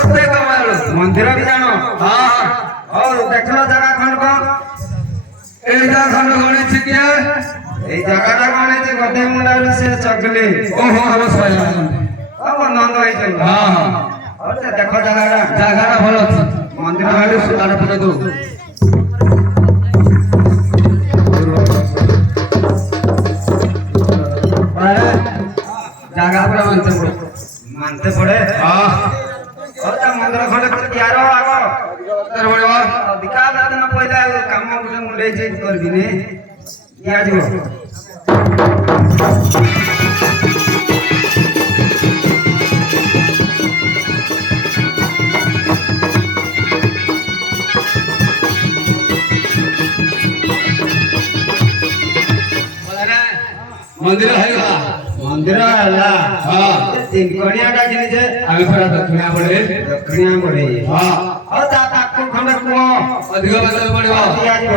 मंदिर भी जानो और देखलो जगह खंड को एटा खंड गणी छिके ए जगह गणी छि गदे मुंडा से चगले ओहो हम सया अब नंद होई छै हां और देखो जगह भलो मंदिर गाड़ी सुतार पड़े दो ପଡିବ ଅଧିକା ବେତନ ପଇଲା କାମ ଗୋଟେ ମୁଣ୍ଡେଇ ଚେଞ୍ଜ କରିବିନି ଦିଆଯିବ मंदिर ହେଇଗଲା ମନ୍ଦିର ହେଲା ହଁ ତିନି କଣିଆଟା କିଣିଛେ ଆମେ ଫେରା ଦକ୍ଷିଣା ପଡେ ଦକ୍ଷିଣିଆ ପଡେ ହଁ ହଉ ତା ତାକୁ ଖଣ୍ଡେ କୁହ ଅଧିକ ବେତନ ପଡିବ ଦିଆଯିବ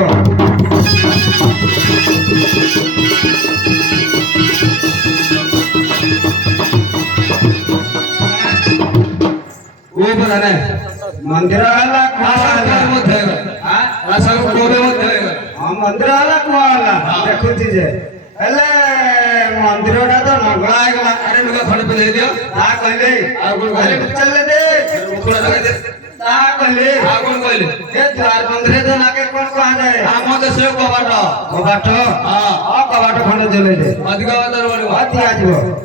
ଓ ପ୍ରଧାନ ମନ୍ଦିର ହେଲା କୁହ ହେଲା ମଧ୍ୟ ଆଶା କୋବେ ମଧ୍ୟ ହଁ ମନ୍ଦିର ହେଲା କୁହ ହେଲା ଦେଖୁଛି ଯେ ହେଲେ ମନ୍ଦିରଟା ତ ନଙ୍ଗଳା ହେଇଗଲା ଆରେ ଲୁଗା ଖଣ୍ଡେ ପିନ୍ଧେଇ ଦିଅ ତା କହିଲେ ଆଉ କଣ କହିଲେ ଚାଲିଲେ ଦେ ମୁକୁଳା ଲଗାଇ ଦେ ତା କହିଲେ ଆଉ କଣ କହିଲେ ଏ ଦ୍ୱାର ବନ୍ଧରେ ତ ନାକେ କଣ କୁହାଯାଏ ଆମ ଦେଶରେ କବାଟ କବାଟ ହଁ କବାଟ ଖଣ୍ଡେ ଚଲେଇ ଦେ ଅଧିକ ବେତନ ପଡିବ ଦିଆଯିବ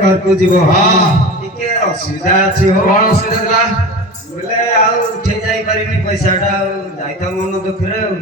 ଘରକୁ ଯିବ ଟିକେ ଅସୁବିଧା ଅଛି କଣ ଅସୁବିଧା ଥିଲା ବୋଲେ ଆଉ ଉଠେଇ ଯାଇପାରିନି ପଇସାଟା ଆଉ ଯାଇଥାଉ ମନ ଦୁଃଖରେ ଆଉ